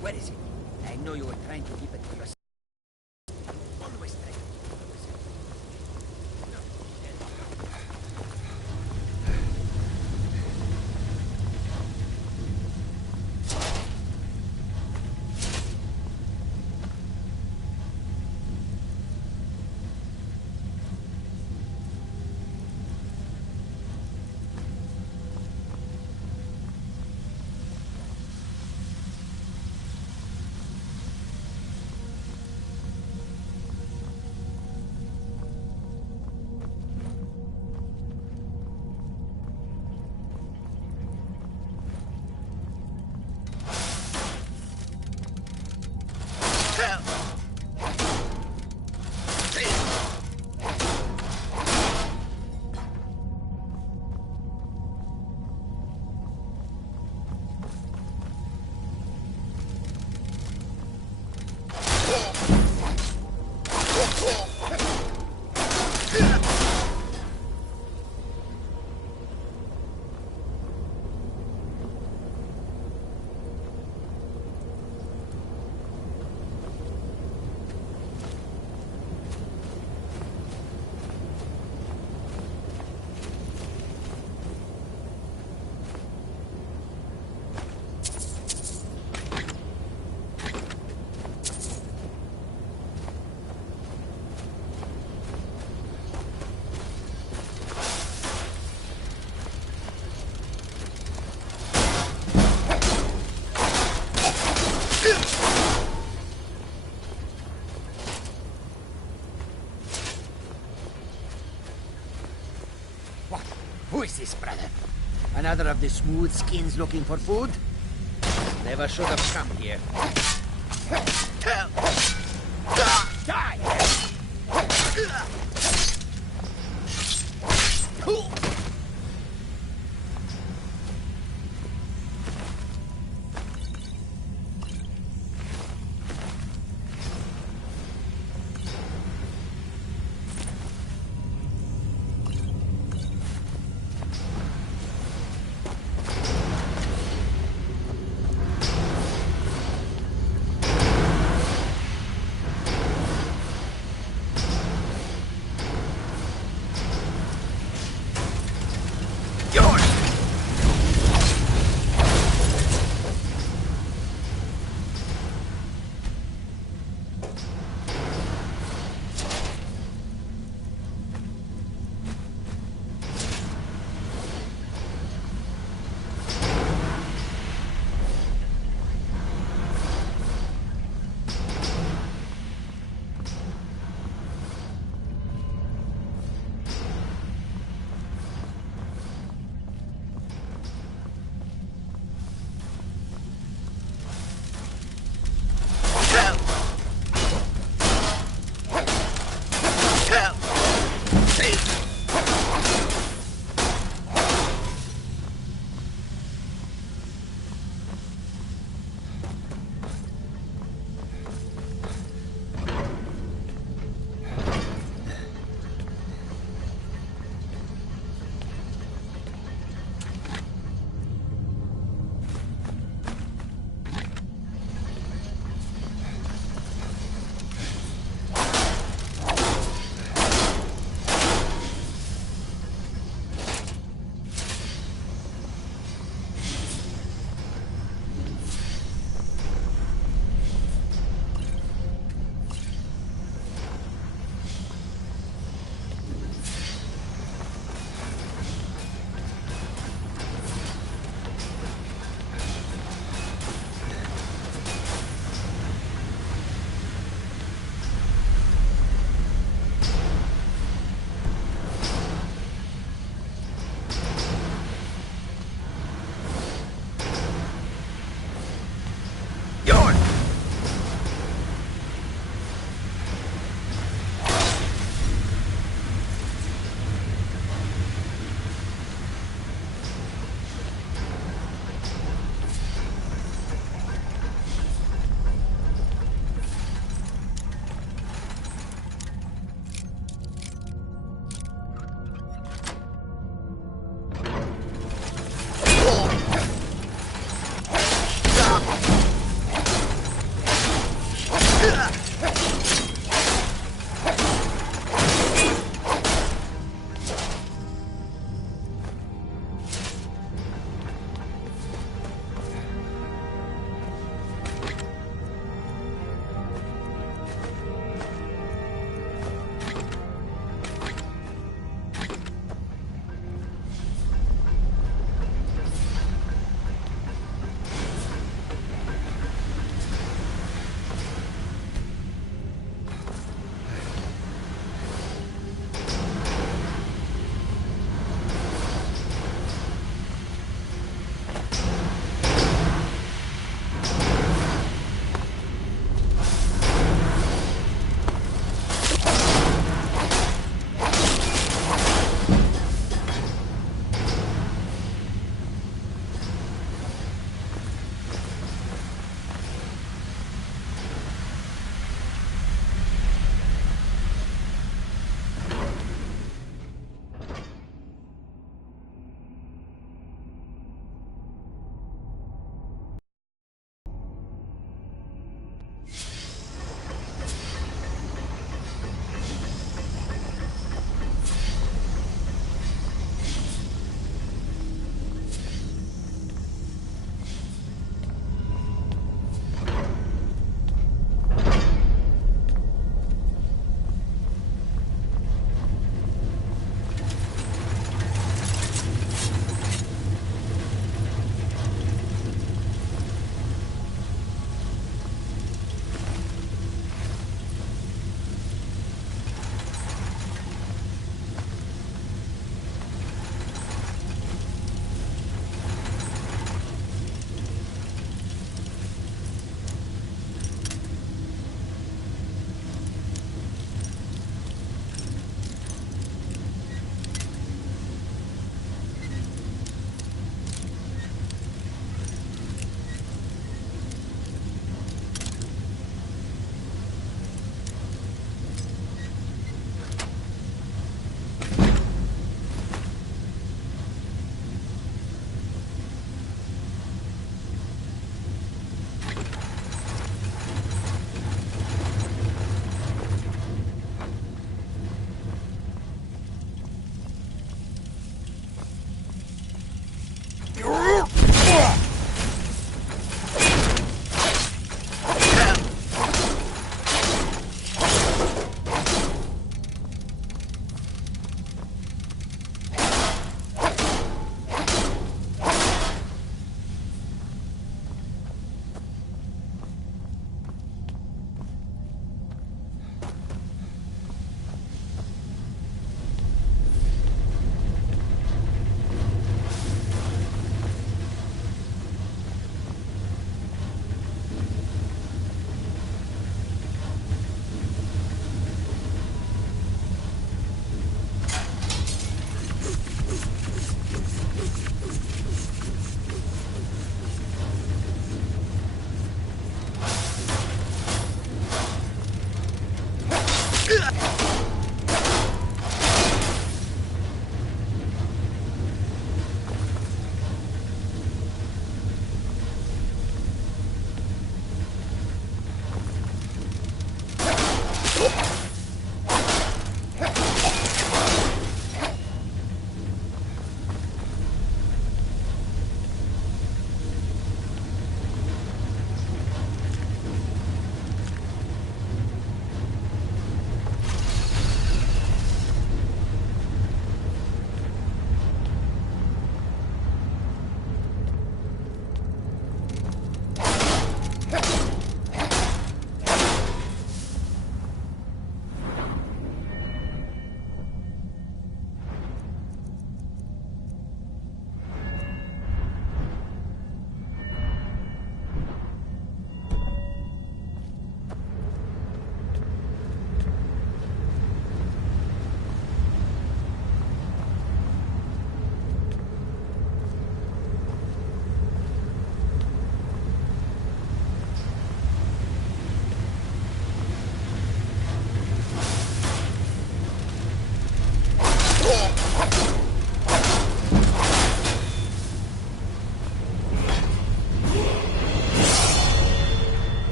Where is it? I know you were trying to keep it for yourself. Always trying to keep it for yourself. No. What? Who is this, brother? Another of the smooth skins looking for food? Never should have come here. Die!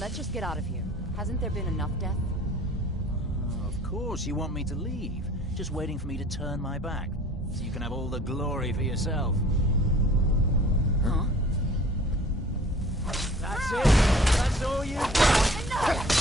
Let's just get out of here. Hasn't there been enough death? Of course you want me to leave. Just waiting for me to turn my back, so you can have all the glory for yourself. Huh? That's it? That's all you got? Enough!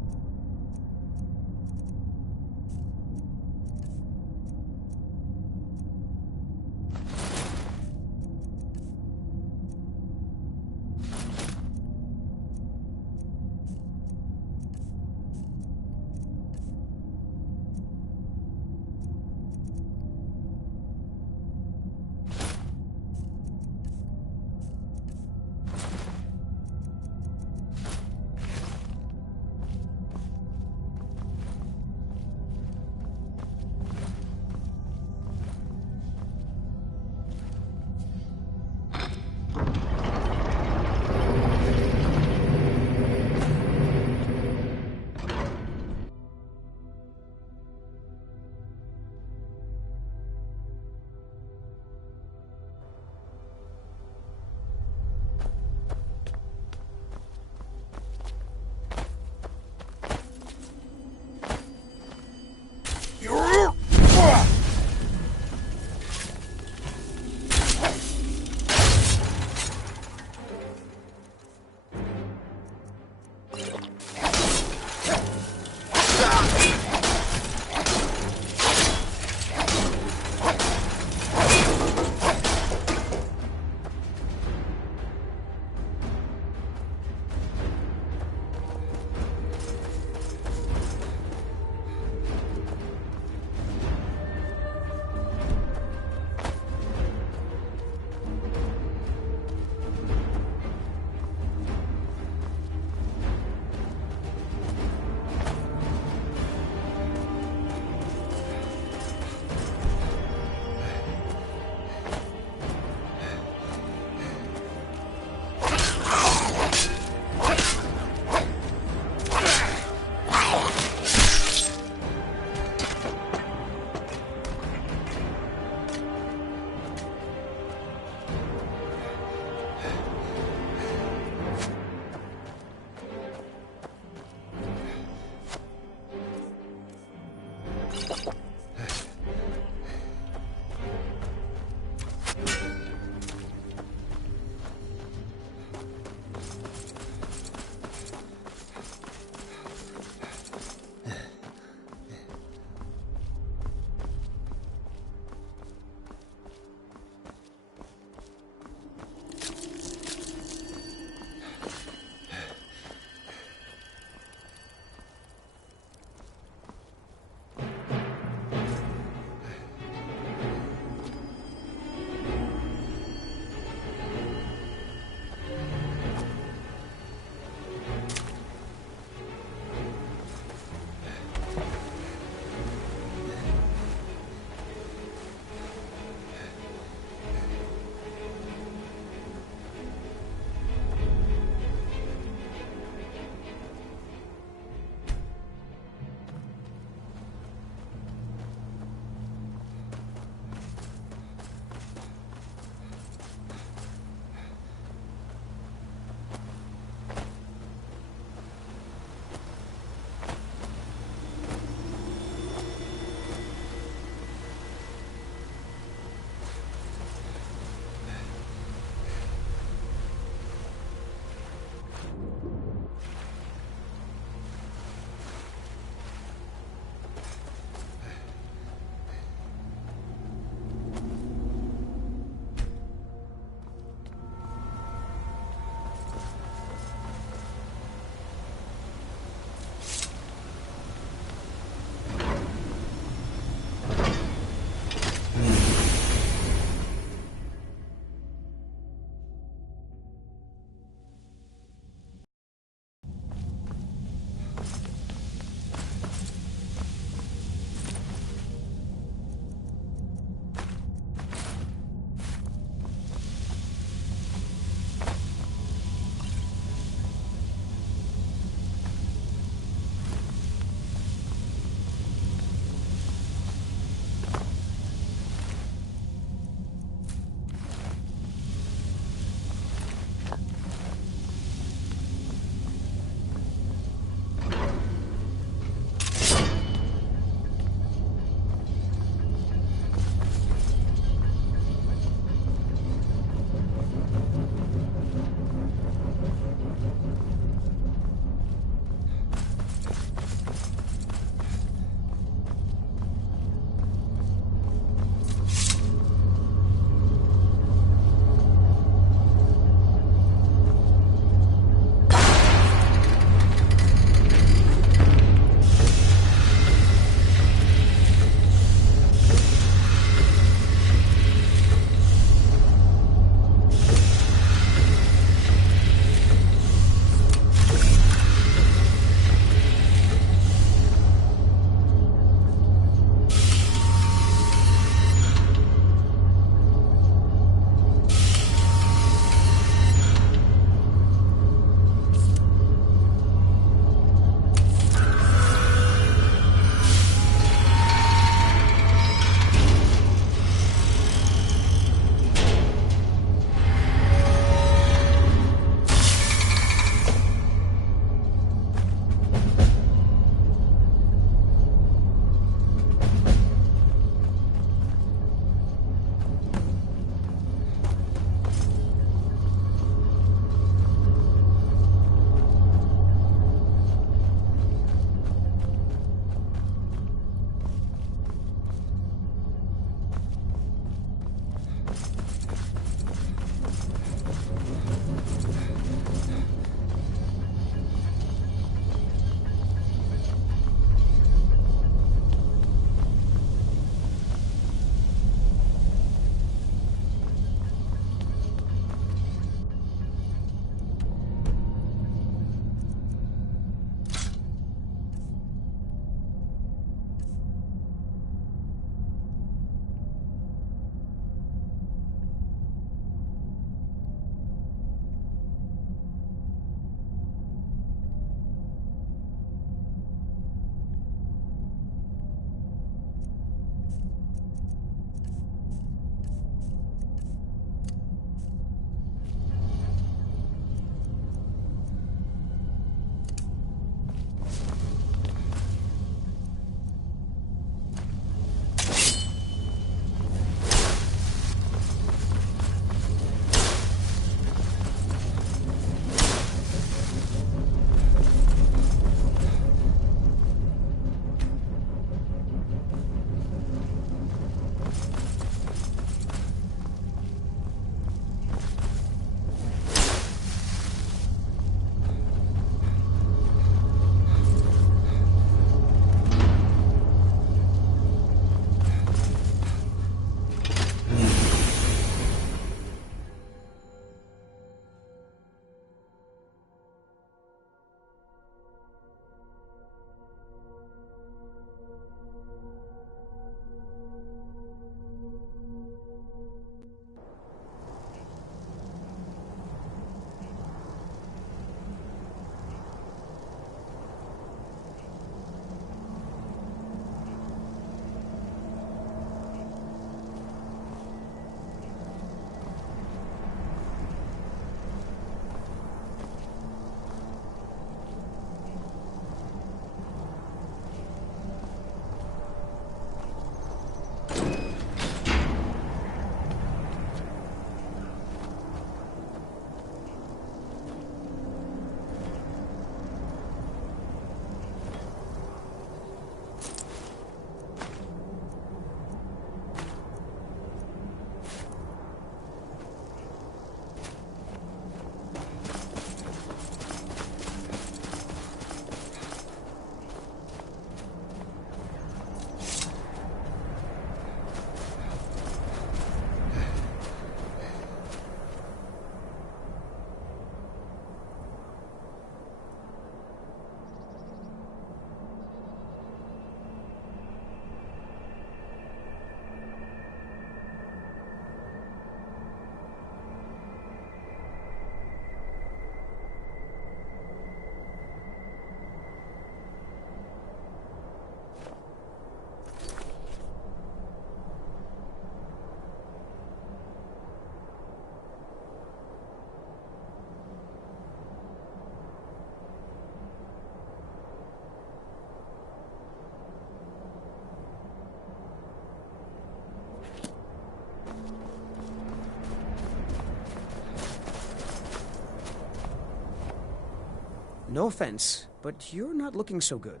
No offense, but you're not looking so good.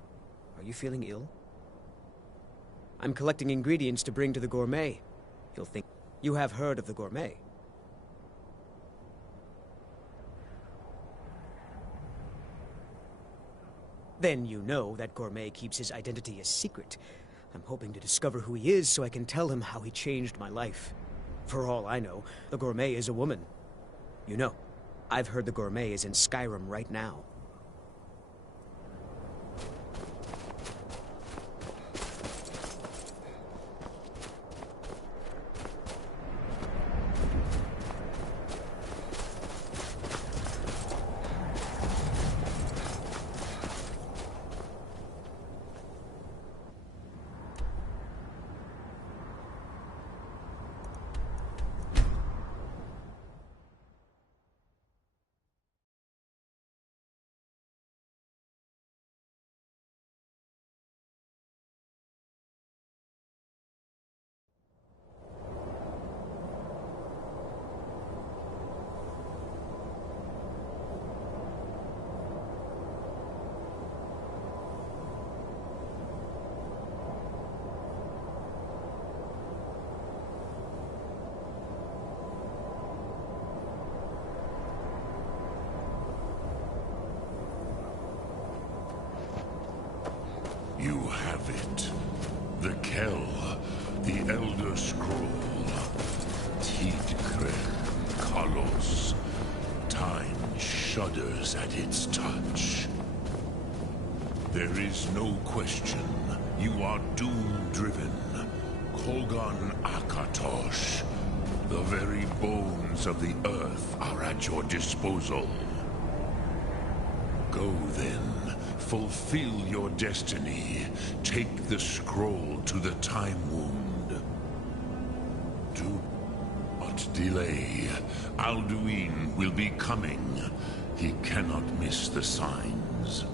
Are you feeling ill? I'm collecting ingredients to bring to the gourmet. You'll think you have heard of the gourmet. Then you know that gourmet keeps his identity a secret. I'm hoping to discover who he is so I can tell him how he changed my life. For all I know, the gourmet is a woman. You know, I've heard the gourmet is in Skyrim right now. You have it. The Kell, the Elder Scroll. Tidkre Kalos. Time shudders at its touch. There is no question. You are doom-driven. Kogan Akatosh. The very bones of the earth are at your disposal. Go then. Fulfill your destiny. Take the scroll to the Time Wound. Do not delay. Alduin will be coming. He cannot miss the signs.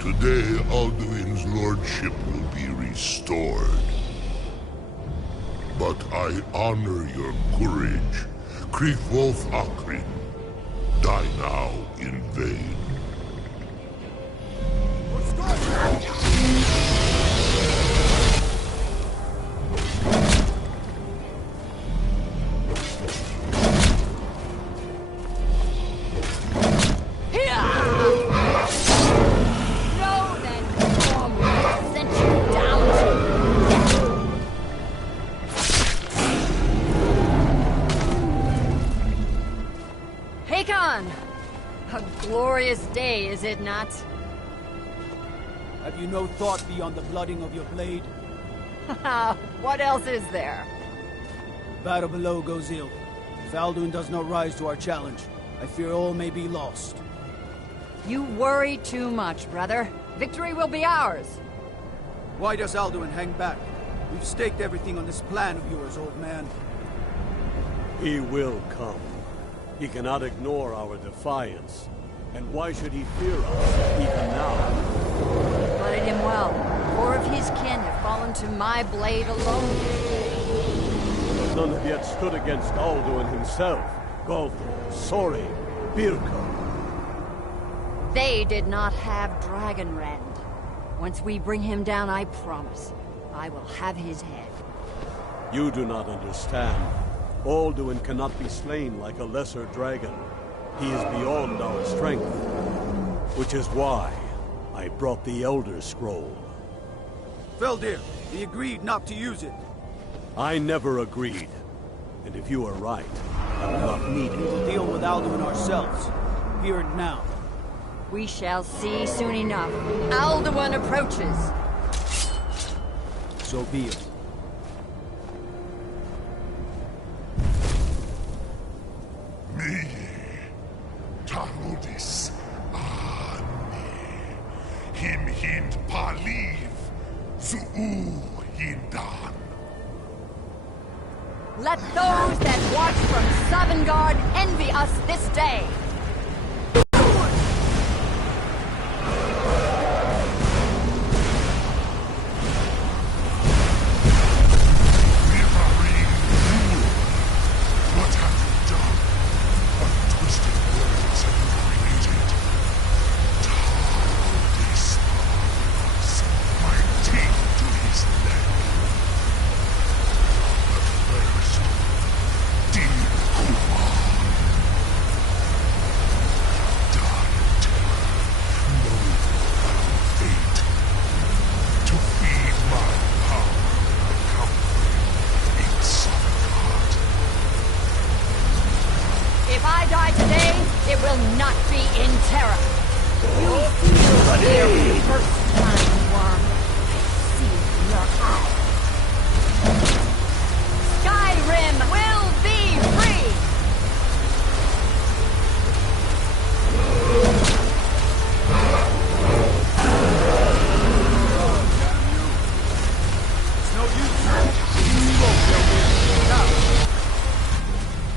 Today, Alduin's lordship will be restored. But I honor your courage. Kriegwolf Akrin. Die now in vain. A glorious day, is it not? Have you no thought beyond the blooding of your blade? What else is there? Battle below goes ill. If Alduin does not rise to our challenge, I fear all may be lost. You worry too much, brother. Victory will be ours. Why does Alduin hang back? We've staked everything on this plan of yours, old man. He will come. He cannot ignore our defiance. And why should he fear us, even now? Blooded him well. Four of his kin have fallen to my blade alone. But none have yet stood against Alduin himself. Galthor, Sori, Birka. They did not have Dragonrend. Once we bring him down, I promise, I will have his head. You do not understand. Alduin cannot be slain like a lesser dragon. He is beyond our strength. Which is why I brought the Elder Scroll. Feldir, we agreed not to use it. I never agreed. And if you are right, I will not need We it. will deal with Alduin ourselves. Here and now. We shall see soon enough. Alduin approaches. So be it. Me, Tarot this Ani. Him hind paliv. Zuu hindan. Let those that watch from Sovngarde envy us this day. Skyrim will be free!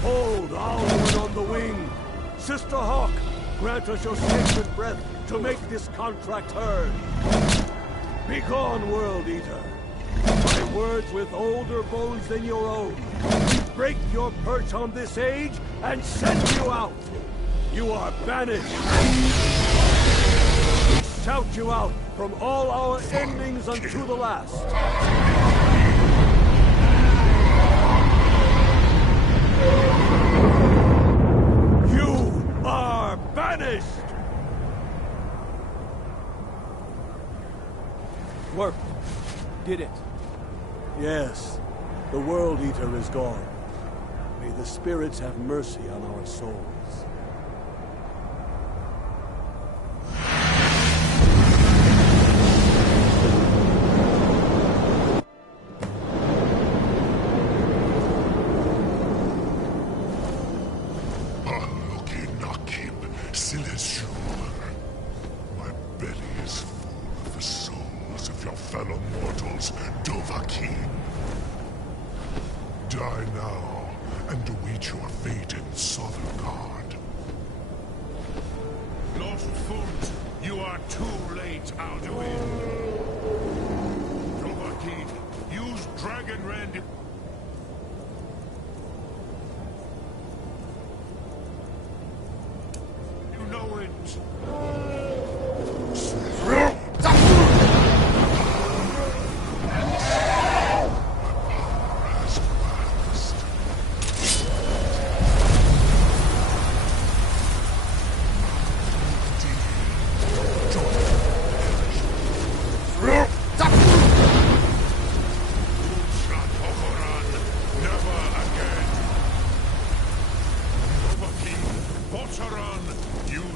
Hold our on the wing! Sister Hawk, grant us your sacred breath to make this contract heard. Begone, World Eater. My words with older bones than your own. We break your perch on this age and send you out. You are banished. We shout you out from all our endings unto the last. You are banished! Worked. Did it. Yes, the World Eater is gone. May the spirits have mercy on our souls. My belly is full of the souls of your fellow mortals, Dovahkiin. Die now, and await your fate in Sovngarde. Lord Fult, you are too late, Alduin. Dovahkiin, use Dragon Rend. You know it.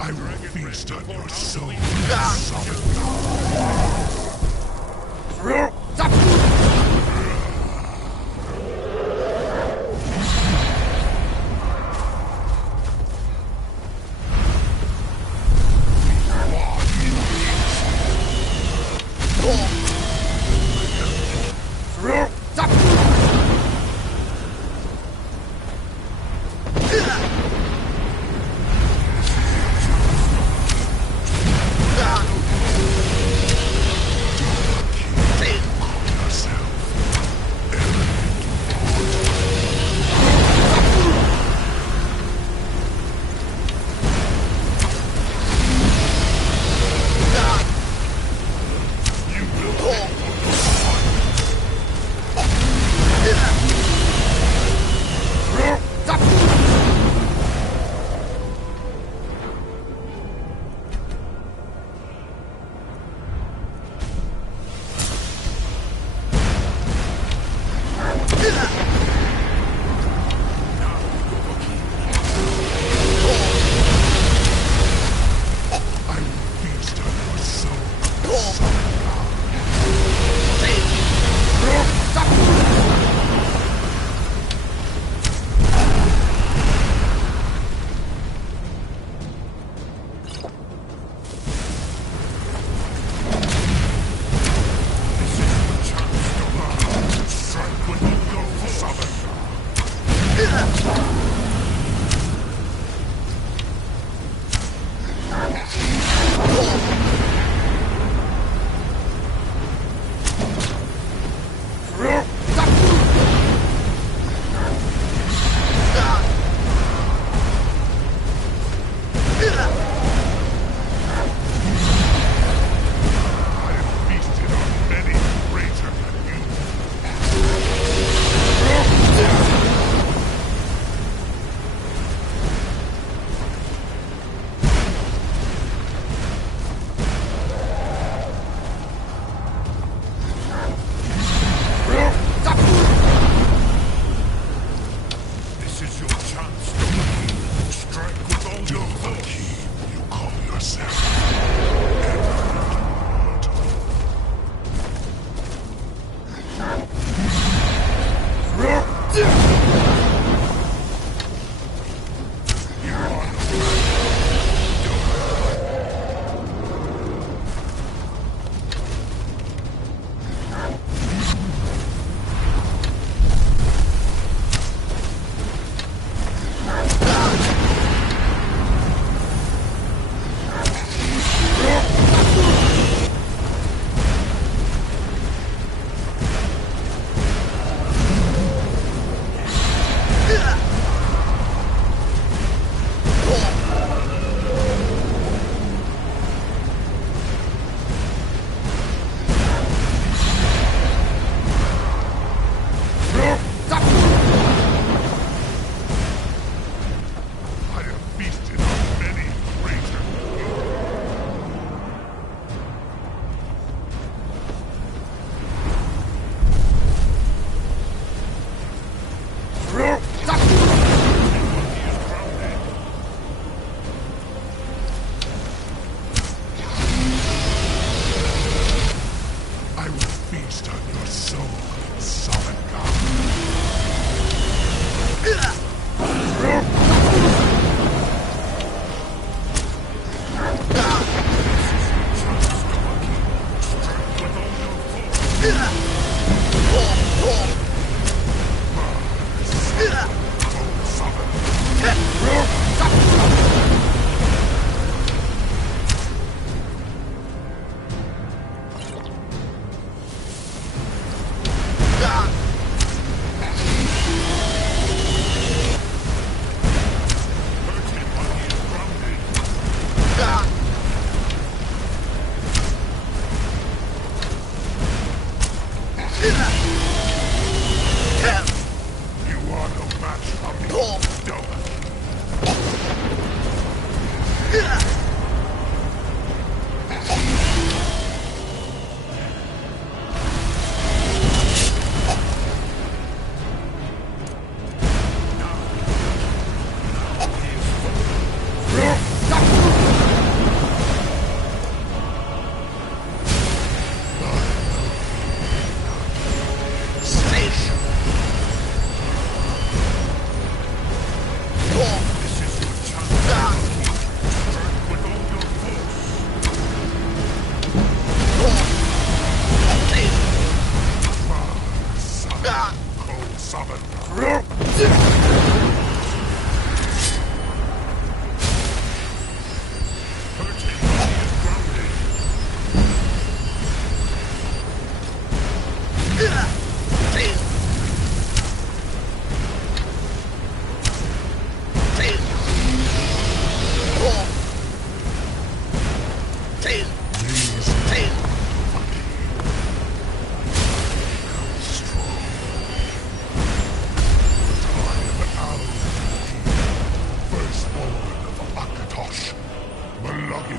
I will feast on your soul.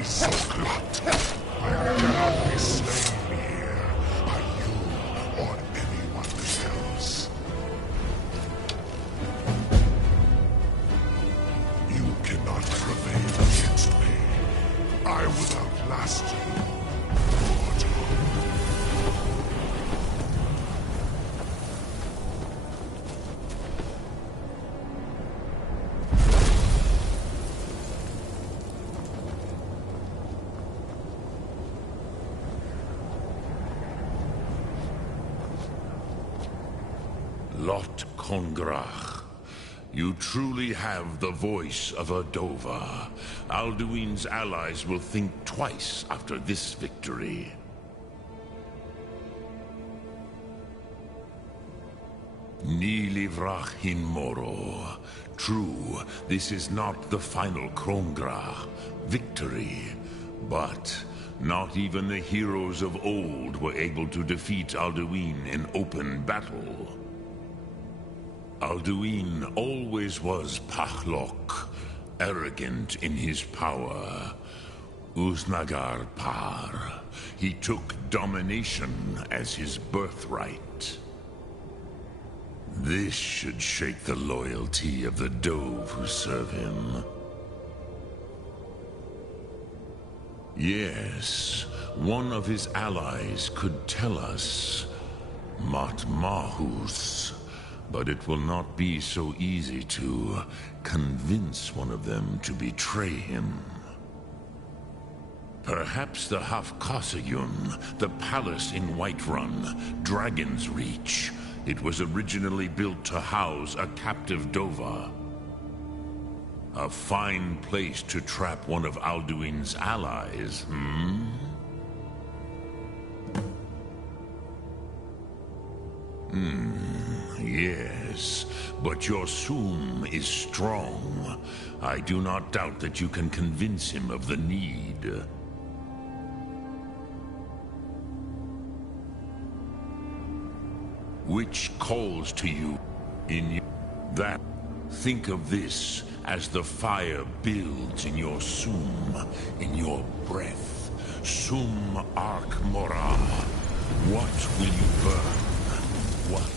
is so glut. I cannot be slain here by you or anyone else. You cannot prevail against me. I will outlast you. Lot Kongrach, you truly have the voice of a Dova. Alduin's allies will think twice after this victory. Ni livrach hin moro. True, this is not the final Kongrach victory, but not even the heroes of old were able to defeat Alduin in open battle. Alduin always was Pachlok, arrogant in his power. Uznagar Par. He took domination as his birthright. This should shake the loyalty of the Dove who serve him. Yes, one of his allies could tell us. Matmahus. But it will not be so easy to convince one of them to betray him. Perhaps the Hafkasayun, the palace in Whiterun, Dragon's Reach. It was originally built to house a captive Dova. A fine place to trap one of Alduin's allies, hmm? Yes, but your Sum is strong. I do not doubt that you can convince him of the need. Which calls to you in that. Think of this as the fire builds in your Sum, in your breath. Sum Ark Mora. What will you burn? What?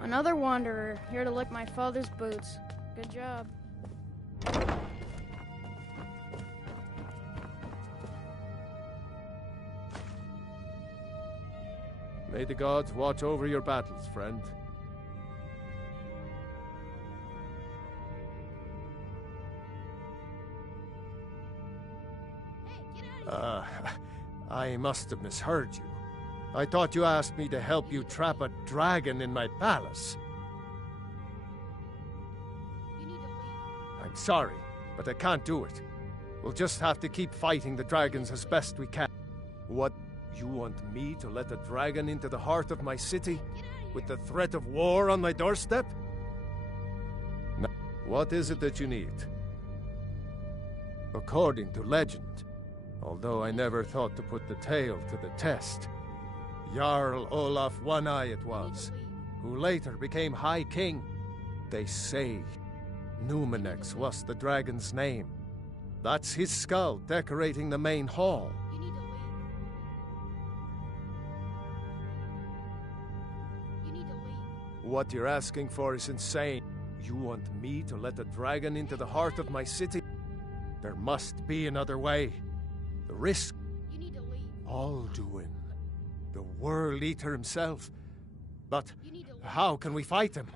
Another wanderer, here to lick my father's boots. Good job. May the gods watch over your battles, friend. I must have misheard you. I thought you asked me to help you trap a dragon in my palace. You need to leave. I'm sorry, but I can't do it. We'll just have to keep fighting the dragons as best we can. What? You want me to let a dragon into the heart of my city? With the threat of war on my doorstep? No. What is it that you need? According to legend, although I never thought to put the tale to the test, Jarl Olaf One-Eye it was, who later became High King. They say Numenex was the dragon's name. That's his skull decorating the main hall. You need to leave. You need to leave. What you're asking for is insane. You want me to let a dragon into the heart of my city? There must be another way. The risk You need to leave. Alduin, the World Eater himself. But You need to leave. how can we fight him?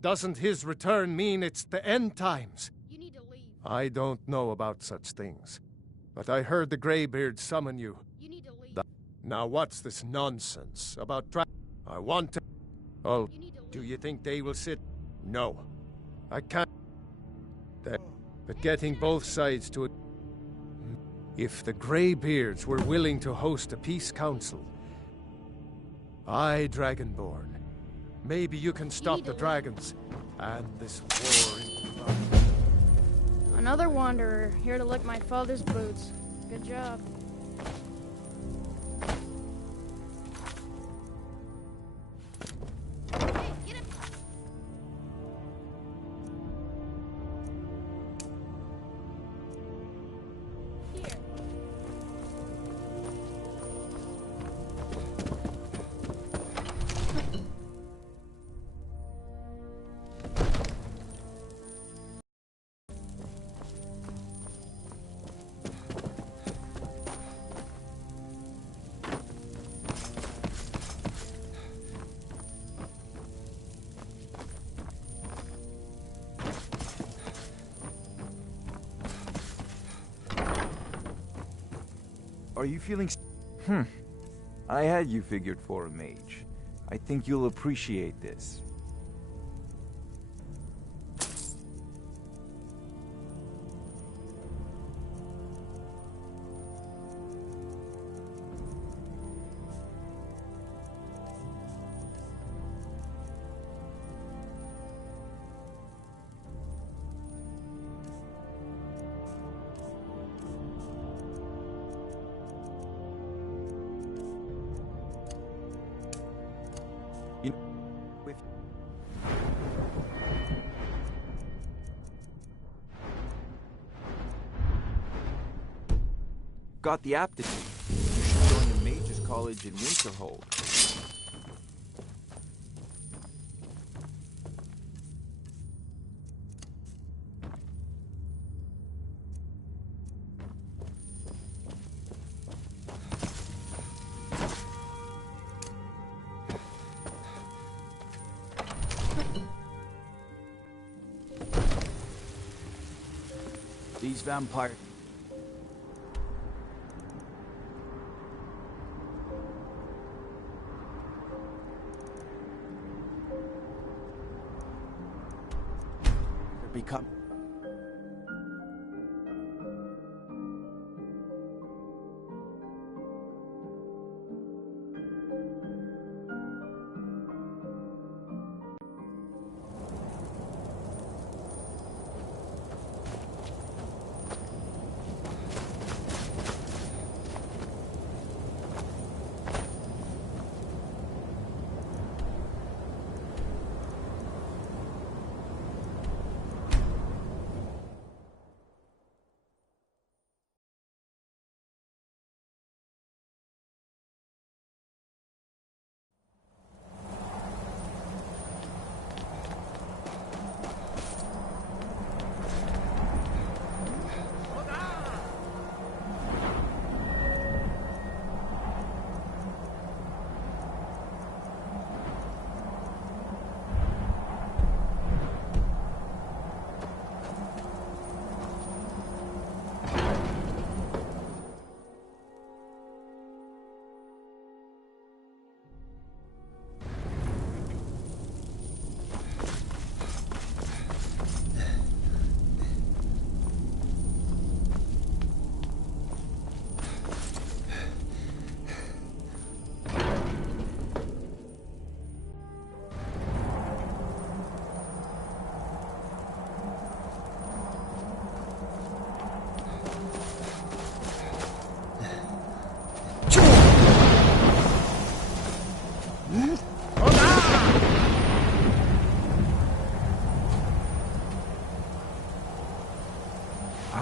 Doesn't his return mean it's the end times? You need to leave. I don't know about such things. But I heard the Greybeard summon you. You need to leave. Now what's this nonsense about I want to... Oh, You need to leave. do you think they will sit? No. I can't... But getting both sides to it... If the Greybeards were willing to host a peace council... Aye, Dragonborn. Maybe you can stop the dragons. And this war in... Another wanderer, here to lick my father's boots. Good job. Are you feeling... I had you figured for a mage. I think you'll appreciate this. Got the aptitude. You should join the Mages College in Winterhold. These vampires... become...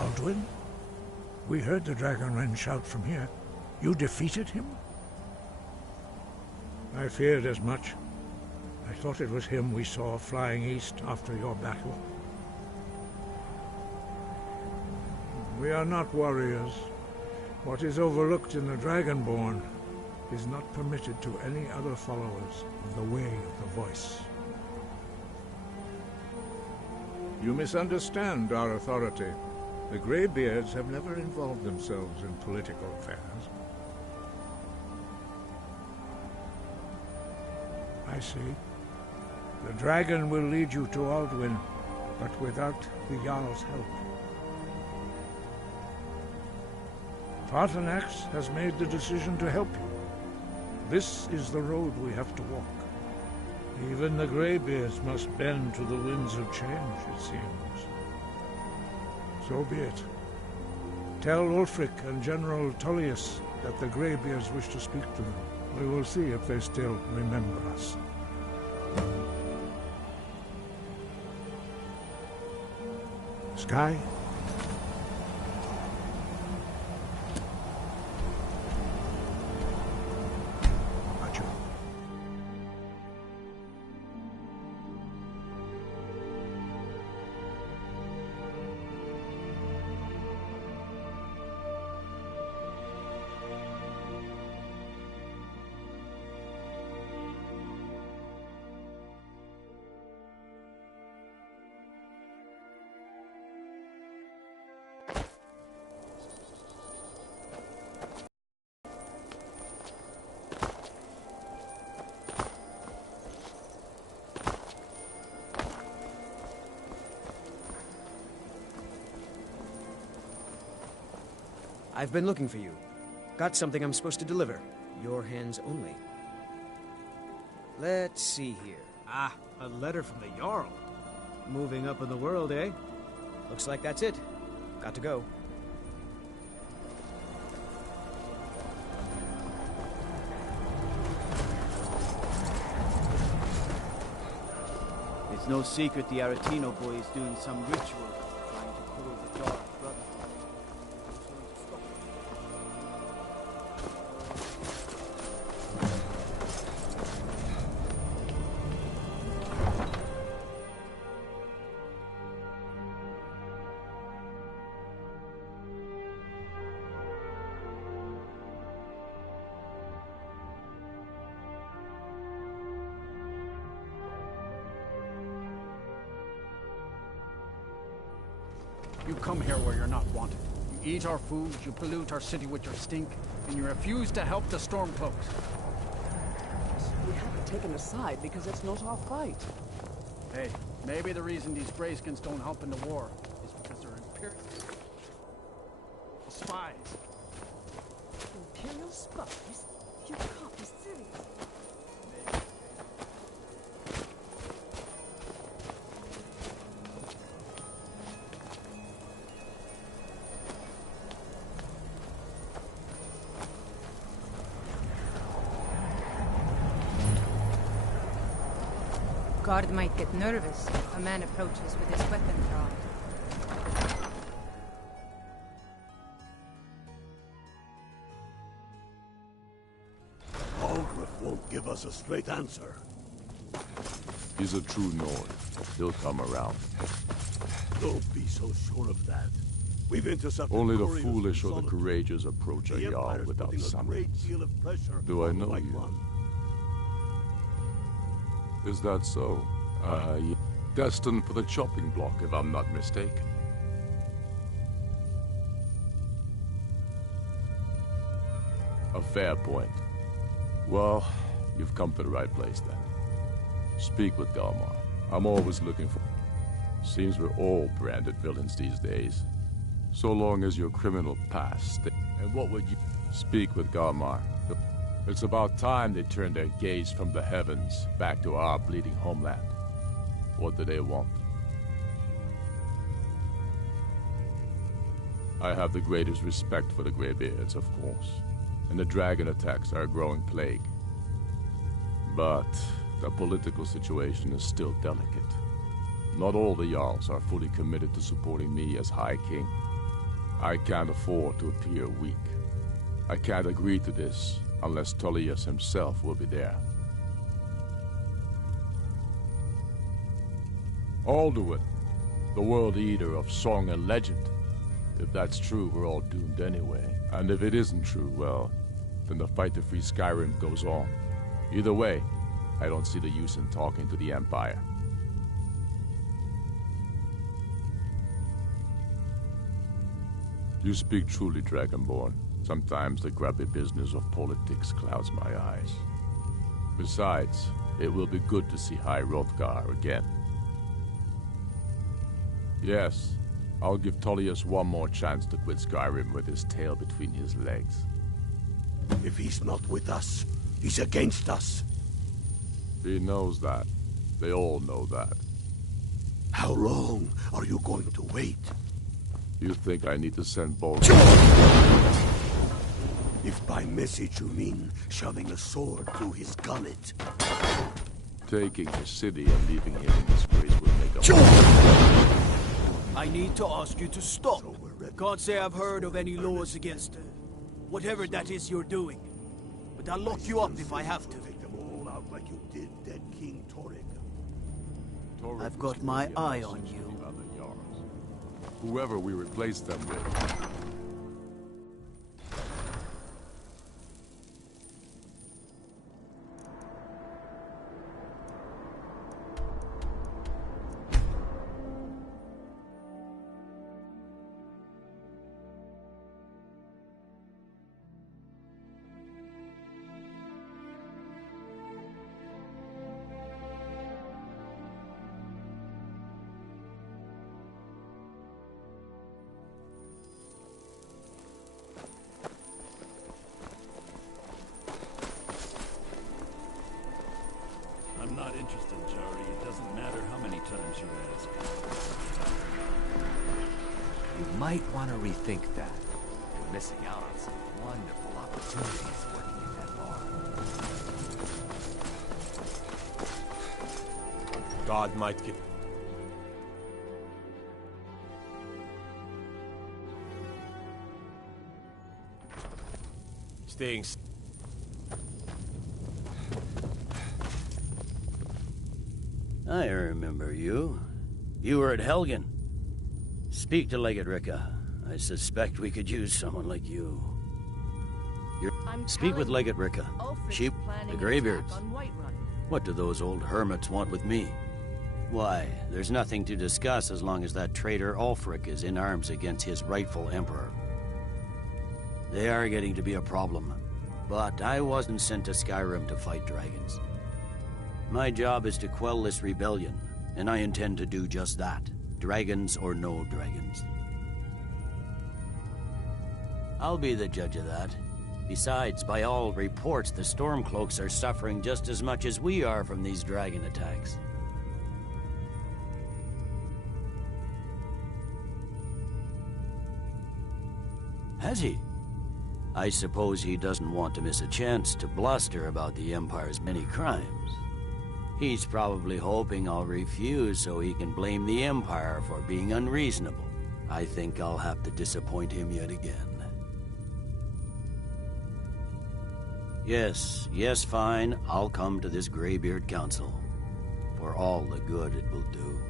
Alduin? We heard the Dragonren shout from here. You defeated him? I feared as much. I thought it was him we saw flying east after your battle. We are not warriors. What is overlooked in the Dragonborn is not permitted to any other followers of the Way of the Voice. You misunderstand our authority. The Greybeards have never involved themselves in political affairs. I see. The dragon will lead you to Alduin, but without the Jarl's help. Paarthurnax has made the decision to help you. This is the road we have to walk. Even the Greybeards must bend to the winds of change, it seems. So be it. Tell Ulfric and General Tullius that the Greybeards wish to speak to them. We will see if they still remember us. Sky? Roger. I've been looking for you. Got something I'm supposed to deliver. Your hands only. Let's see here. Ah, a letter from the Jarl. Moving up in the world, eh? Looks like that's it. Got to go. It's no secret the Aretino boy is doing some ritual trying to cool the Jarl's brother. You come here where you're not wanted. You eat our food, you pollute our city with your stink, and you refuse to help the Stormcloaks. We haven't taken a side because it's not our fight. Hey, maybe the reason these Greyskins don't help in the war is because they're Imperial spies. Imperial spies? You can't be serious. Guard might get nervous if a man approaches with his weapon drawn. Algriff won't give us a straight answer. He's a true Nord. He'll come around. Don't be so sure of that. We've intercepted Only the couriers foolish from or the Solitude. courageous approach a The Jarl Empire's without putting a summons. great deal of pressure Do I on the know White you? One. Is that so? Destined for the chopping block, if I'm not mistaken. A fair point. Well, you've come to the right place then. Speak with Galmar. I'm always looking for... Seems we're all branded villains these days. So long as your criminal past... And what would you... Speak with Galmar. It's about time they turned their gaze from the heavens back to our bleeding homeland. What do they want? I have the greatest respect for the Greybeards, of course. And the dragon attacks are a growing plague. But the political situation is still delicate. Not all the Jarls are fully committed to supporting me as High King. I can't afford to appear weak. I can't agree to this unless Tullius himself will be there. Alduin, the World Eater of song and legend. If that's true, we're all doomed anyway. And if it isn't true, well, then the fight to free Skyrim goes on. Either way, I don't see the use in talking to the Empire. You speak truly, Dragonborn. Sometimes the grubby business of politics clouds my eyes. Besides, it will be good to see High Hrothgar again. Yes, I'll give Tullius one more chance to quit Skyrim with his tail between his legs. If he's not with us, he's against us. He knows that. They all know that. How long are you going to wait? You think I need to send both? If by message you mean shoving a sword through his gullet. Taking the city and leaving him in disgrace will make a... I need to ask you to stop. Can't say I've heard of any laws against whatever that is you're doing. But I'll lock you up if I have to. Take them all out like you did dead King Torek. I've got my eye on you. Whoever we replace them with. Might want to rethink that. You're missing out on some wonderful opportunities working in that bar. God might give... Staying... I remember you. You were at Helgen. Speak to Legate Ricka. I suspect we could use someone like you. Speak with Legate Ricka. She... the Greybeards. What do those old hermits want with me? Why, there's nothing to discuss as long as that traitor Ulfric is in arms against his rightful emperor. They are getting to be a problem. But I wasn't sent to Skyrim to fight dragons. My job is to quell this rebellion, and I intend to do just that. Dragons or no dragons. I'll be the judge of that. Besides, by all reports, the Stormcloaks are suffering just as much as we are from these dragon attacks. Has he? I suppose he doesn't want to miss a chance to bluster about the Empire's many crimes. He's probably hoping I'll refuse so he can blame the Empire for being unreasonable. I think I'll have to disappoint him yet again. Yes, fine. I'll come to this Greybeard Council. For all the good it will do.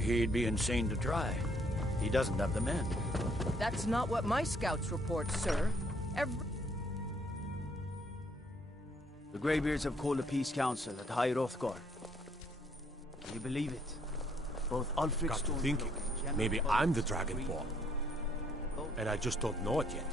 He'd be insane to try. He doesn't have the men. That's not what my scouts report, sir. The Greybeards have called a peace council at High Hrothgar. Can you believe it? Both Ulfric Got to thinking, maybe I'm the Dragonborn. And I just don't know it yet.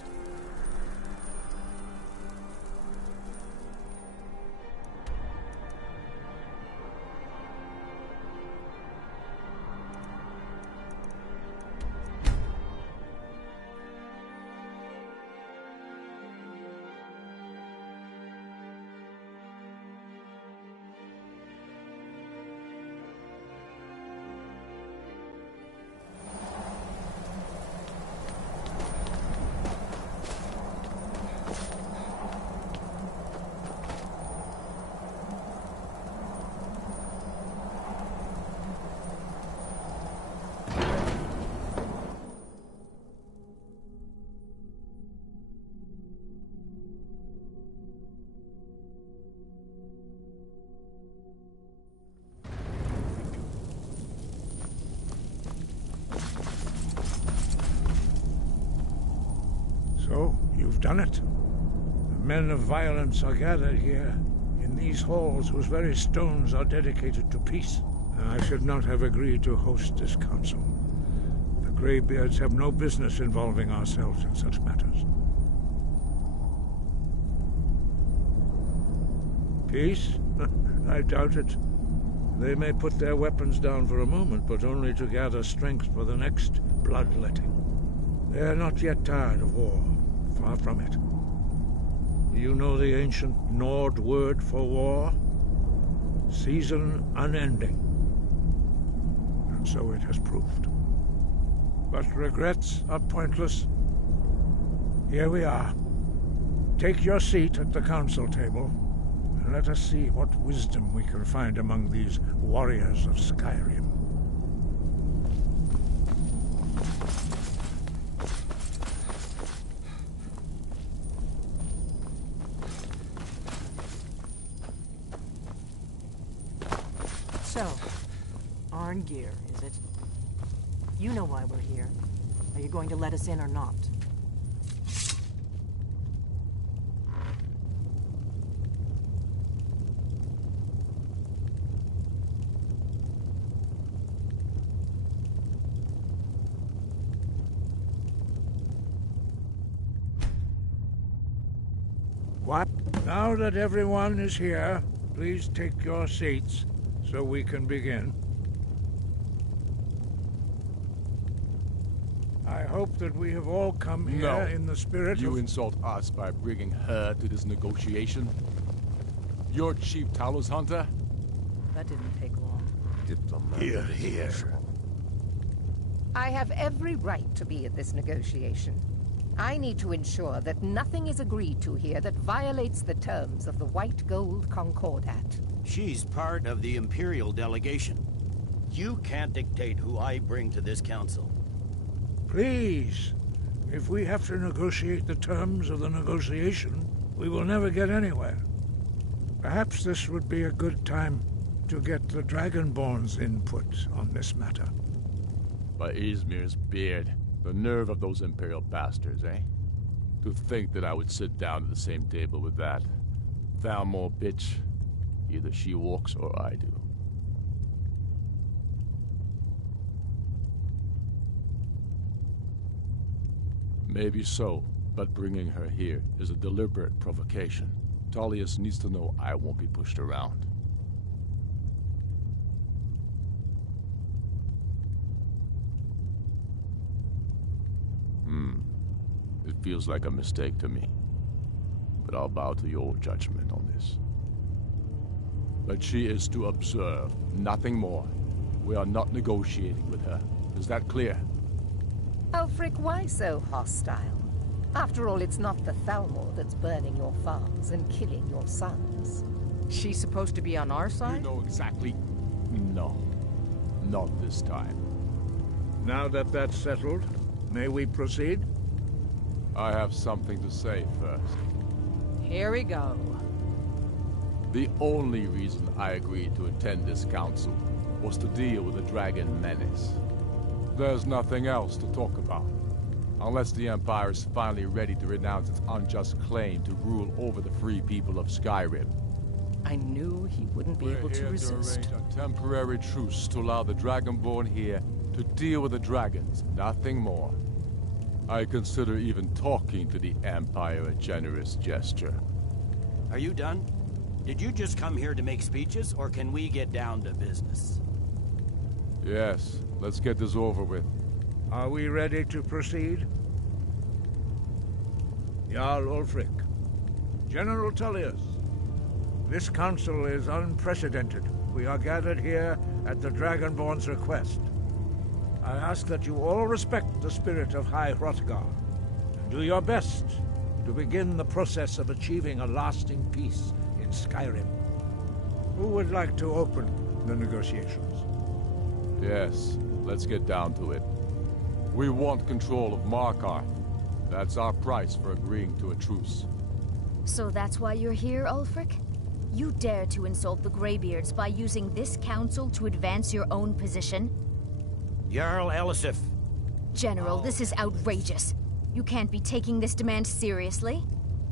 done it. The men of violence are gathered here, in these halls whose very stones are dedicated to peace. And I should not have agreed to host this council. The Greybeards have no business involving ourselves in such matters. Peace? I doubt it. They may put their weapons down for a moment, but only to gather strength for the next bloodletting. They are not yet tired of war. Far from it. You know the ancient Nord word for war? Season unending. And so it has proved. But regrets are pointless. Here we are. Take your seat at the council table, and let us see what wisdom we can find among these warriors of Skyrim. So, Arngeir, is it? You know why we're here. Are you going to let us in or not? What? Now that everyone is here, please take your seats so we can begin. I hope that we have all come here in the spirit of... You insult us by bringing her to this negotiation? You're Chief Talos Hunter? That didn't take long. Here, here. I have every right to be at this negotiation. I need to ensure that nothing is agreed to here that violates the terms of the White Gold Concordat. She's part of the Imperial delegation. You can't dictate who I bring to this council. Please, if we have to negotiate the terms of the negotiation, we will never get anywhere. Perhaps this would be a good time to get the Dragonborn's input on this matter. By Izmir's beard, the nerve of those Imperial bastards, eh? To think that I would sit down at the same table with that Thalmor bitch. Either she walks or I do. Maybe so, but bringing her here is a deliberate provocation. Tullius needs to know I won't be pushed around. It feels like a mistake to me. But I'll bow to your judgment on this. But she is to observe, nothing more. We are not negotiating with her. Is that clear? Ulfric, why so hostile? After all, it's not the Thalmor that's burning your farms and killing your sons. She's supposed to be on our side? You know exactly... No. Not this time. Now that that's settled, may we proceed? I have something to say first. Here we go. The only reason I agreed to attend this council was to deal with the dragon menace. There's nothing else to talk about. Unless the Empire is finally ready to renounce its unjust claim to rule over the free people of Skyrim. I knew he wouldn't be able to resist. We're here to arrange a temporary truce to allow the Dragonborn here to deal with the dragons, nothing more. I consider even talking to the Empire a generous gesture. Are you done? Did you just come here to make speeches, or can we get down to business? Yes, let's get this over with. Are we ready to proceed? Jarl Ulfric, General Tullius, this council is unprecedented. We are gathered here at the Dragonborn's request. I ask that you all respect the spirit of High Hrothgar, and do your best to begin the process of achieving a lasting peace in Skyrim. Who would like to open the negotiations? Yes, let's get down to it. We want control of Markarth. That's our price for agreeing to a truce. So that's why you're here, Ulfric? You dare to insult the Greybeards by using this council to advance your own position? Jarl Elisif. General, this is outrageous. You can't be taking this demand seriously.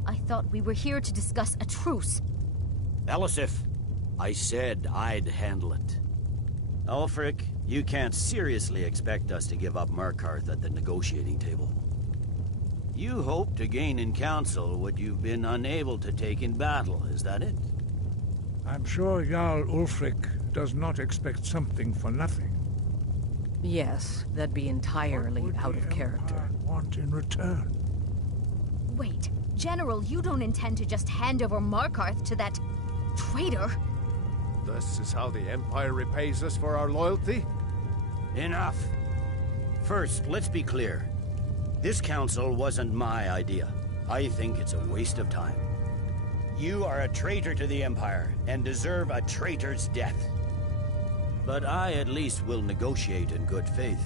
I thought we were here to discuss a truce. Elisif, I said I'd handle it. Ulfric, you can't seriously expect us to give up Markarth at the negotiating table. You hope to gain in council what you've been unable to take in battle, is that it? I'm sure Jarl Ulfric does not expect something for nothing. Yes, that'd be entirely out of character. Want in return? Wait, General, you don't intend to just hand over Markarth to that traitor? This is how the Empire repays us for our loyalty? Enough. First, let's be clear. This council wasn't my idea. I think it's a waste of time. You are a traitor to the Empire, and deserve a traitor's death. But I at least will negotiate in good faith.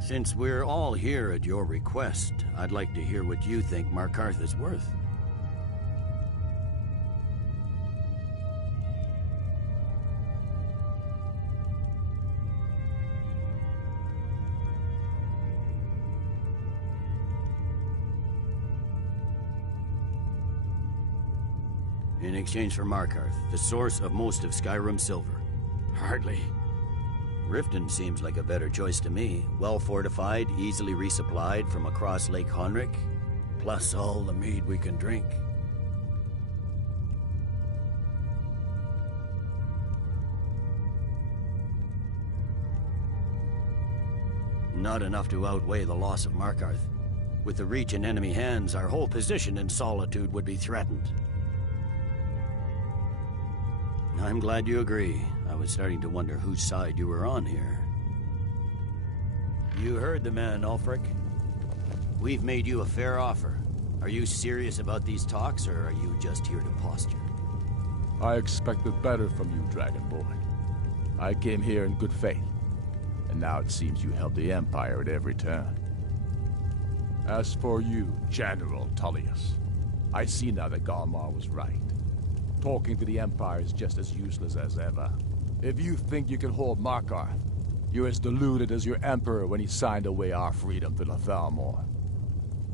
Since we're all here at your request, I'd like to hear what you think Markarth is worth. In exchange for Markarth, the source of most of Skyrim's silver. Hardly. Riften seems like a better choice to me. Well fortified, easily resupplied from across Lake Honric, plus all the mead we can drink. Not enough to outweigh the loss of Markarth. With the Reach in enemy hands, our whole position in Solitude would be threatened. I'm glad you agree. I was starting to wonder whose side you were on here. You heard the man, Ulfric. We've made you a fair offer. Are you serious about these talks, or are you just here to posture? I expected better from you, Dragonborn. I came here in good faith, and now it seems you help the Empire at every turn. As for you, General Tullius, I see now that Galmar was right. Talking to the Empire is just as useless as ever. If you think you can hold Markarth, you're as deluded as your Emperor when he signed away our freedom to the Thalmor.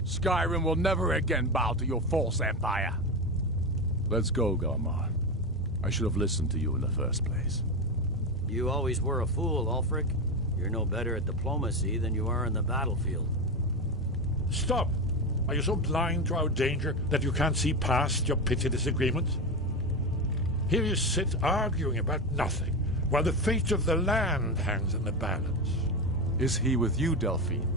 Skyrim will never again bow to your false empire. Let's go, Galmar. I should have listened to you in the first place. You always were a fool, Ulfric. You're no better at diplomacy than you are in the battlefield. Stop! Are you so blind to our danger that you can't see past your petty disagreements? Here you sit arguing about nothing, while the fate of the land hangs in the balance. Is he with you, Delphine?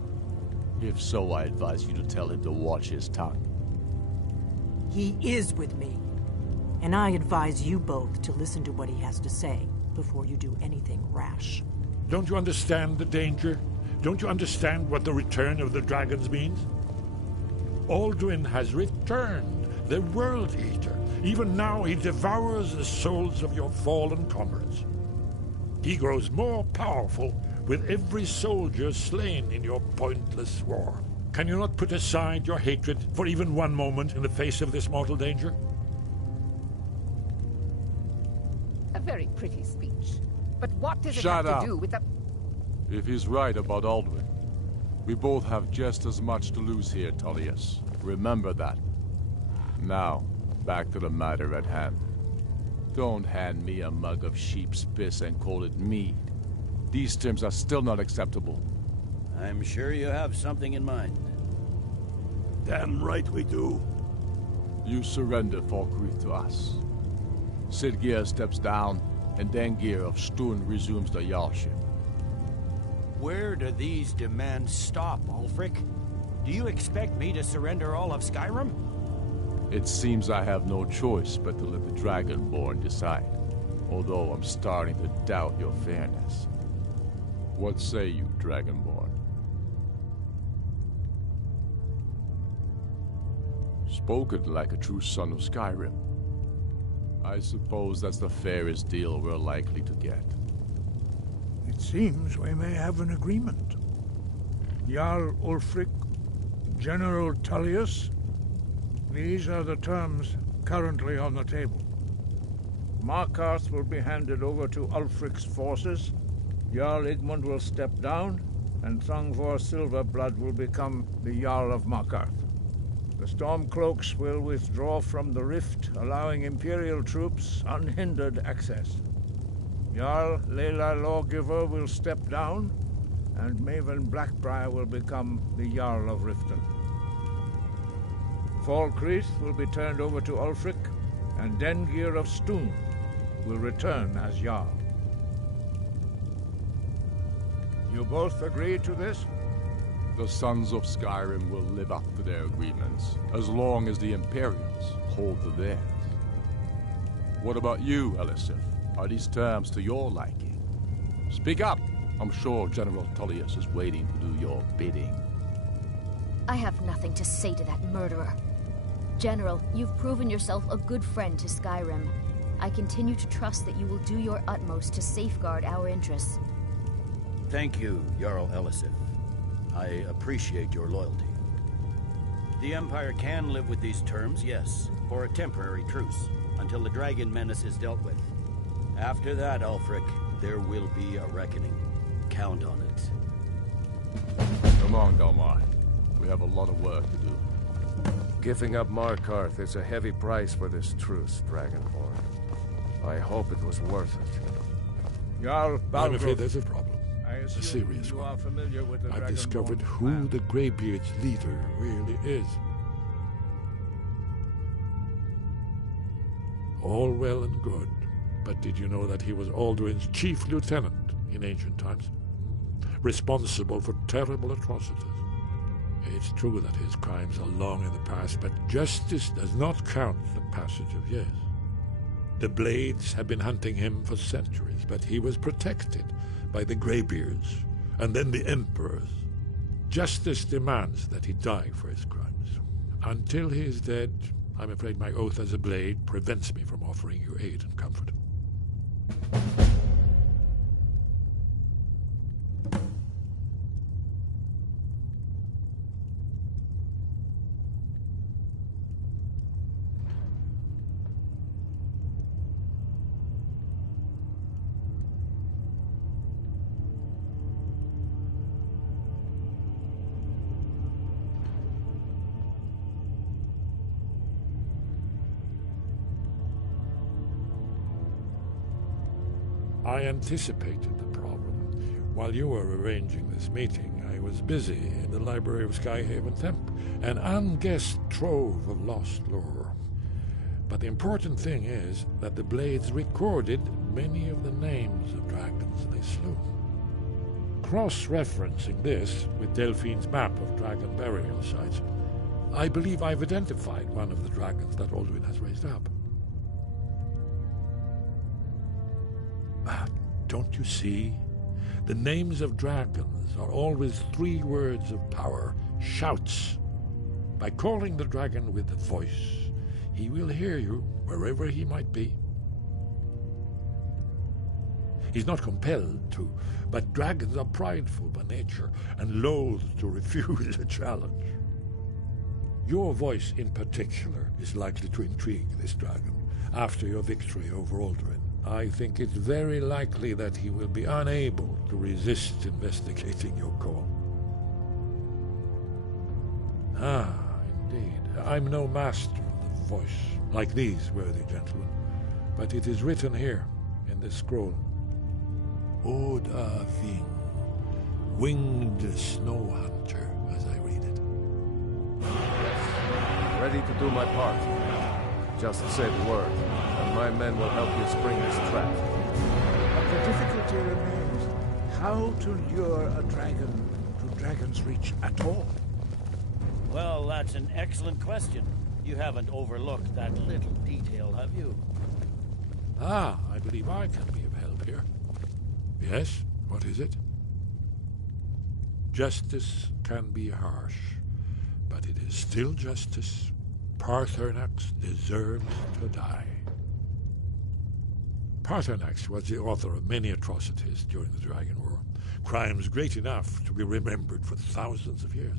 If so, I advise you to tell him to watch his tongue. He is with me. And I advise you both to listen to what he has to say before you do anything rash. Don't you understand the danger? Don't you understand what the return of the dragons means? Alduin has returned, the World Eater. Even now he devours the souls of your fallen comrades. He grows more powerful with every soldier slain in your pointless war. Can you not put aside your hatred for even one moment in the face of this mortal danger? A very pretty speech. But what does it Shut have up. to do with the... If he's right about Alduin, we both have just as much to lose here, Tullius. Remember that. Now, back to the matter at hand. Don't hand me a mug of sheep's piss and call it mead. These terms are still not acceptable. I'm sure you have something in mind. Damn right we do. You surrender Falkreath to us. Sidgeir steps down, and Dengir of Sturn resumes the Jarlship. Where do these demands stop, Ulfric? Do you expect me to surrender all of Skyrim? It seems I have no choice but to let the Dragonborn decide, although I'm starting to doubt your fairness. What say you, Dragonborn? Spoken like a true son of Skyrim. I suppose that's the fairest deal we're likely to get. It seems we may have an agreement. Jarl Ulfric, General Tullius, these are the terms currently on the table. Markarth will be handed over to Ulfric's forces, Jarl Igmund will step down, and Thongvor Silverblood will become the Jarl of Markarth. The Stormcloaks will withdraw from the rift, allowing Imperial troops unhindered access. Jarl Layla Lawgiver will step down, and Maven Blackbriar will become the Jarl of Riften. Falkreath will be turned over to Ulfric, and Dengir of Stoon will return as Jarl. You both agree to this? The Sons of Skyrim will live up to their agreements, as long as the Imperials hold to theirs. What about you, Elisif? Are these terms to your liking? Speak up! I'm sure General Tullius is waiting to do your bidding. I have nothing to say to that murderer. General, you've proven yourself a good friend to Skyrim. I continue to trust that you will do your utmost to safeguard our interests. Thank you, Jarl Elisif. I appreciate your loyalty. The Empire can live with these terms, yes, for a temporary truce, until the dragon menace is dealt with. After that, Ulfric, there will be a reckoning. Count on it. Come on, Galmar. We have a lot of work to do. Giving up Markarth is a heavy price for this truce, Dragonborn. I hope it was worth it. Jarl Balgruuf. I'm afraid there's a problem. A serious You one. are familiar with the I've Dragonborn discovered who clan. the Greybeard's leader really is. All well and good, but did you know that he was Alduin's chief lieutenant in ancient times? Responsible for terrible atrocities. It's true that his crimes are long in the past, but justice does not count the passage of years. The Blades have been hunting him for centuries, but he was protected by the Greybeards, and then the Emperors. Justice demands that he die for his crimes. Until he is dead, I'm afraid my oath as a Blade prevents me from offering you aid and comfort. I anticipated the problem. While you were arranging this meeting, I was busy in the library of Skyhaven Temple, an unguessed trove of lost lore. But the important thing is that the Blades recorded many of the names of dragons they slew. Cross-referencing this with Delphine's map of dragon burial sites, I believe I've identified one of the dragons that Alduin has raised up. Don't you see? The names of dragons are always 3 words of power, shouts. By calling the dragon with a voice, he will hear you wherever he might be. He's not compelled to, but dragons are prideful by nature and loath to refuse a challenge. Your voice in particular is likely to intrigue this dragon after your victory over Alduin. I think it's very likely that he will be unable to resist investigating your call. Ah, indeed. I'm no master of the voice, like these worthy gentlemen, but it is written here in this scroll. Oda Ving, winged snow hunter, as I read it. Yes. Ready to do my part. Just say the word, and my men will help you spring this trap. But the difficulty remains how to lure a dragon to Dragon's Reach at all. Well, that's an excellent question. You haven't overlooked that little detail, have you? Ah, I believe I can be of help here. Yes, what is it? Justice can be harsh, but it is still justice. Paarthurnax deserves to die. Paarthurnax was the author of many atrocities during the Dragon War, crimes great enough to be remembered for thousands of years.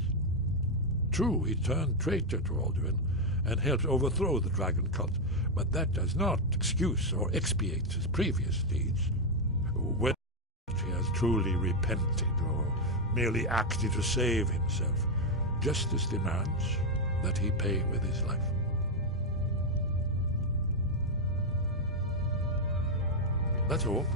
True, he turned traitor to Alduin and helped overthrow the dragon cult, but that does not excuse or expiate his previous deeds. When he has truly repented or merely acted to save himself. Justice demands that he pay with his life. That's all.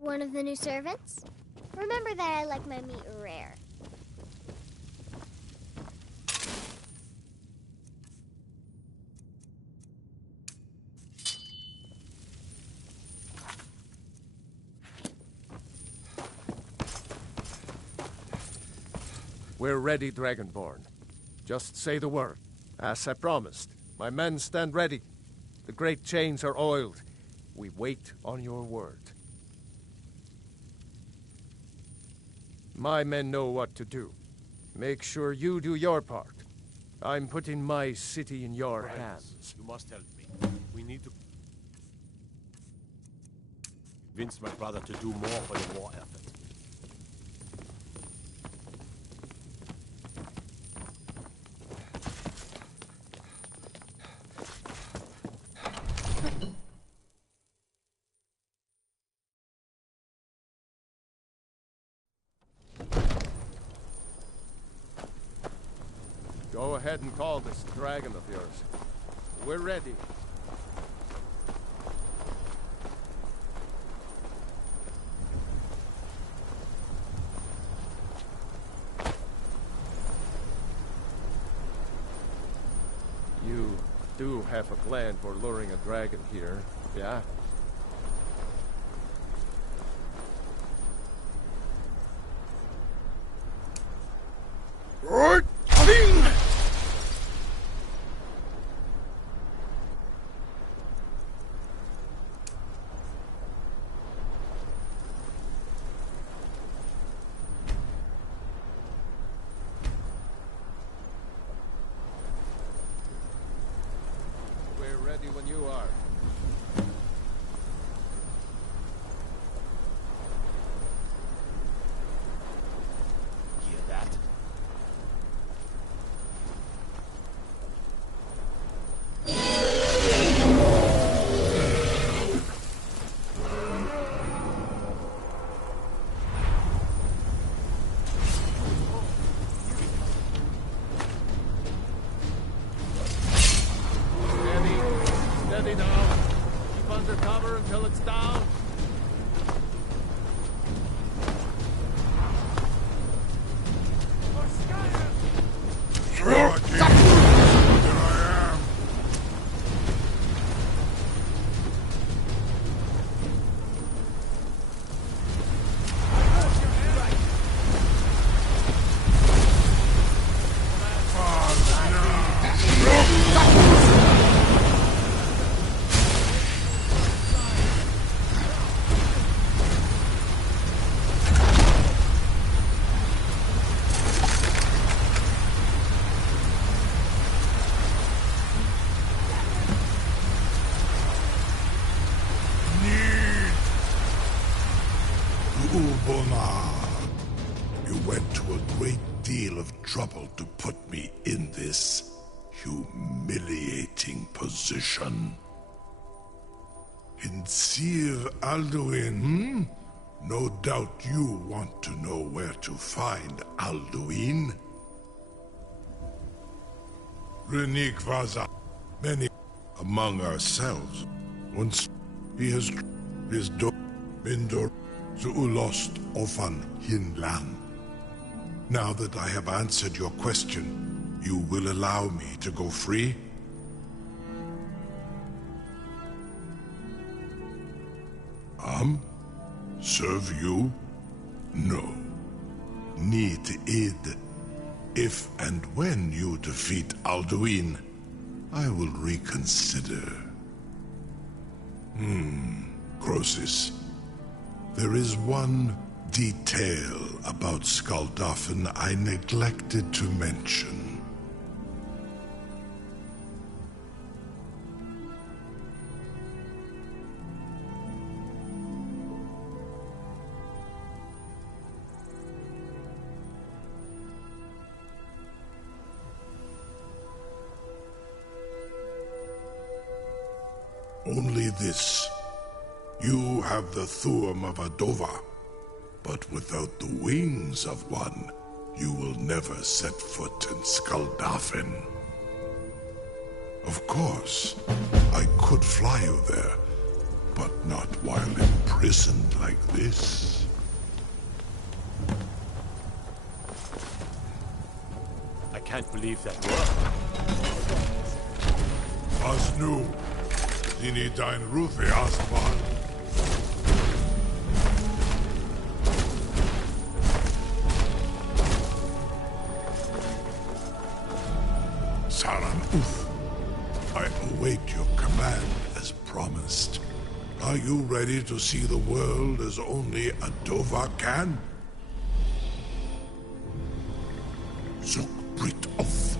One of the new servants? Remember that I like my meat rare. We're ready, Dragonborn. Just say the word. As I promised, my men stand ready. The great chains are oiled. We wait on your word. My men know what to do. Make sure you do your part. I'm putting my city in your hands. You must help me. We need to convince my brother to do more for the war effort. Go ahead and call this dragon of yours. We're ready. You do have a plan for luring a dragon here, yeah? Right. We're ready when you are. Hear that? Steady now. Keep under cover until it's down. You went to a great deal of trouble to put me in this humiliating position. In Sir Alduin, No doubt you want to know where to find Alduin. Renik Vaza, many among ourselves. Once he has his Mindor Zuulost Ofan Hinlan. Now that I have answered your question, you will allow me to go free? Serve you? No. Need id. If and when you defeat Alduin, I will reconsider. Croesus. There is one detail about Skuldafn I neglected to mention. Only this. You have the Thuum of a Dova, but without the wings of one, you will never set foot in Skuldafn. Of course, I could fly you there, but not while imprisoned like this. I can't believe that worked. Asnu. Dini dein Rufe Aspan. Saran Uf. I await your command as promised. Are you ready to see the world as only a Dova can? Zuk Brit Off.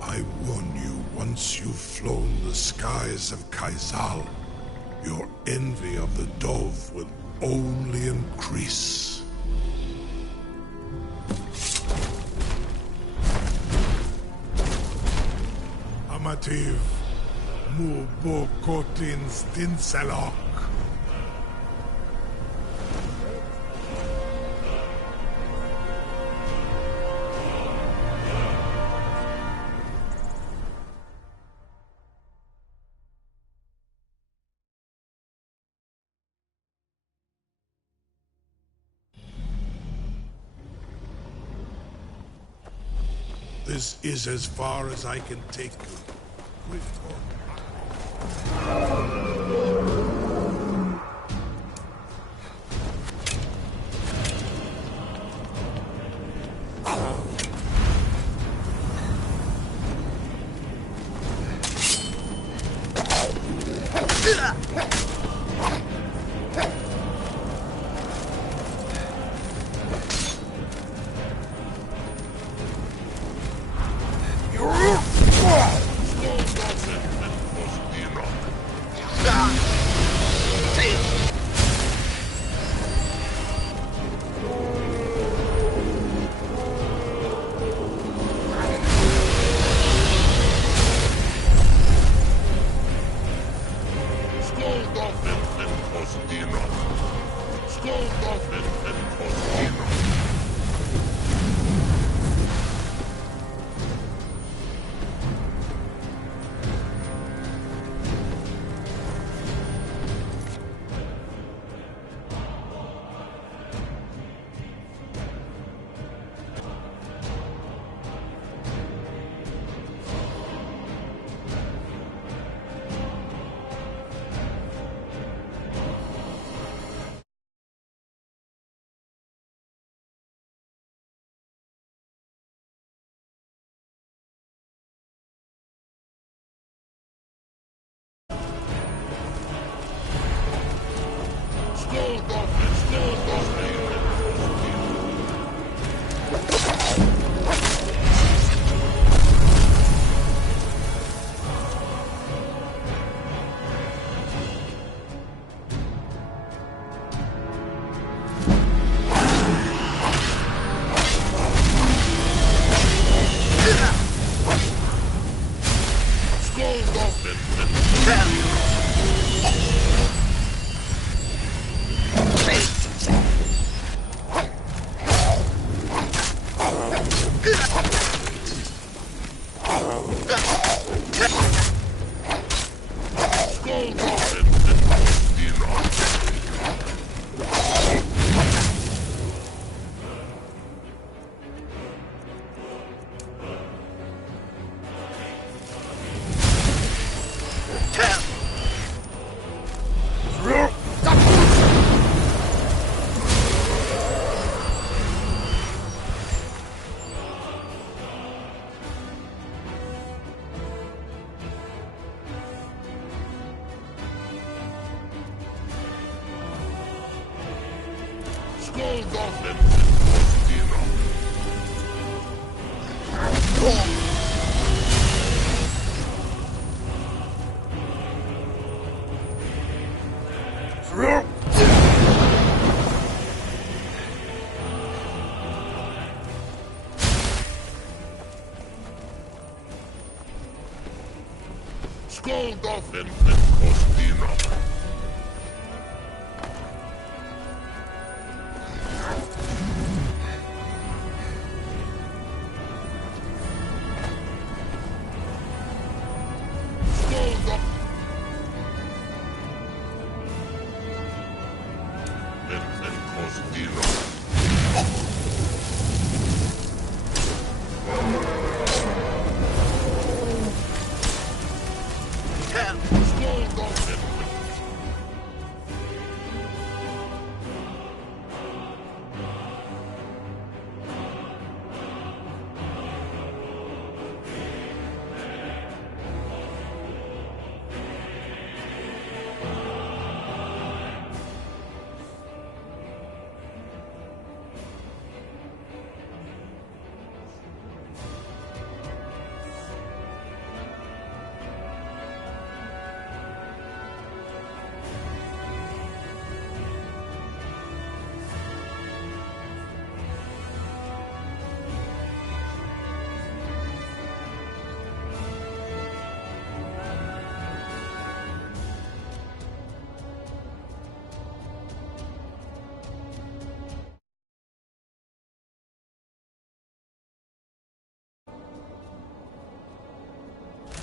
I warn you, once you've flown the skies of Kaizal, your envy of the Dove will only increase. Amativ, Mubo Kotin Stinselok. This is as far as I can take you. Skoldoffen and Kostina.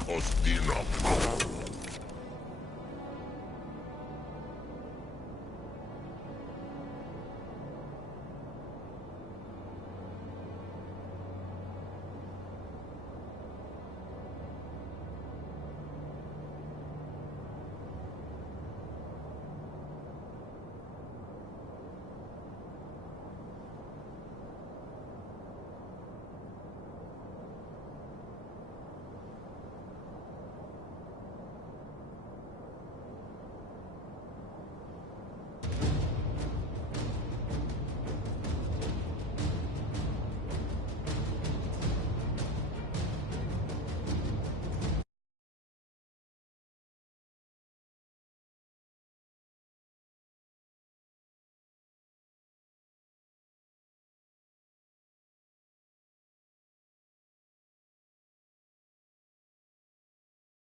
Kostina.